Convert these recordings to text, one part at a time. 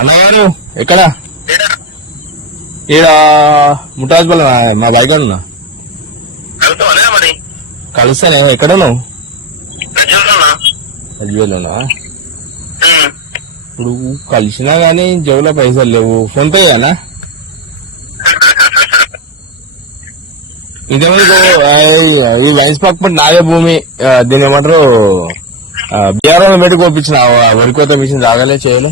అన్నగారు ఎక్కడ? ఈడ ముఠాజ్ బల్ల మా బైక్ ఉన్నా కలుస్తానే. ఎక్కడ నువ్వు? అజ్వేలోనా? ఇప్పుడు కలిసినా గానీ జేబులో పైసలు లేవు. ఫోన్ పే కదా? ఇంతమంది ఈ వైన్స్ పక్క నాదే భూమి. దీని ఏమంటారు బీఆర్ఓ పెట్టి కోపించిన వరికోత మిషన్ రాగలే చేయలే.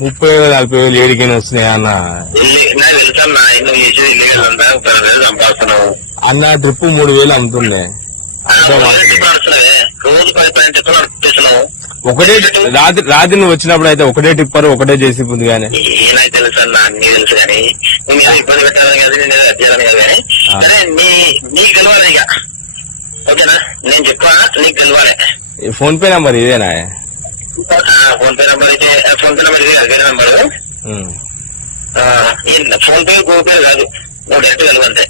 30,000-40,000 ఏడికైనా వస్తున్నాయా అన్న? అన్న ట్రిప్ 3,000 అమ్ముతుండే. ఒకటే రాత్రి నువ్వు వచ్చినప్పుడు అయితే ఒకటే టిప్పర్ ఒకటే చేసి ఉంది. కానీ నేను చెప్పా నీకు తెలవాలి. ఫోన్ పే నంబర్ ఇదేనా? ఫోన్ పే నెంబర్ అయితే ఫోన్ పే నెంబర్ ఇదే వేరే number. Phone pay Google pay కాదు, నువ్వు డైరెక్ట్ కలవంతే.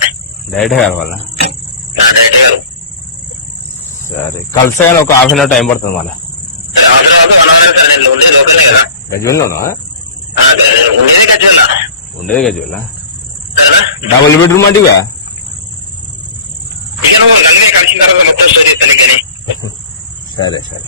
డైరెక్ట్ కావాలా? డైరెక్ట్ కాదు. సరే కలిసే కానీ ఒక హాఫ్ అన్ అవర్ టైం పడుతుంది. మళ్ళీ ఉండేది ఒకటే కదా. గజ్వేల్లోనా? ఉండేది గజ్వేల్. ఉండేది గజ్వేల్. Double bedroom అంటివా? ఇక నువ్వు కలిసిన తర్వాత మొత్తం స్టోరీ చెప్తాను. సరే సరే.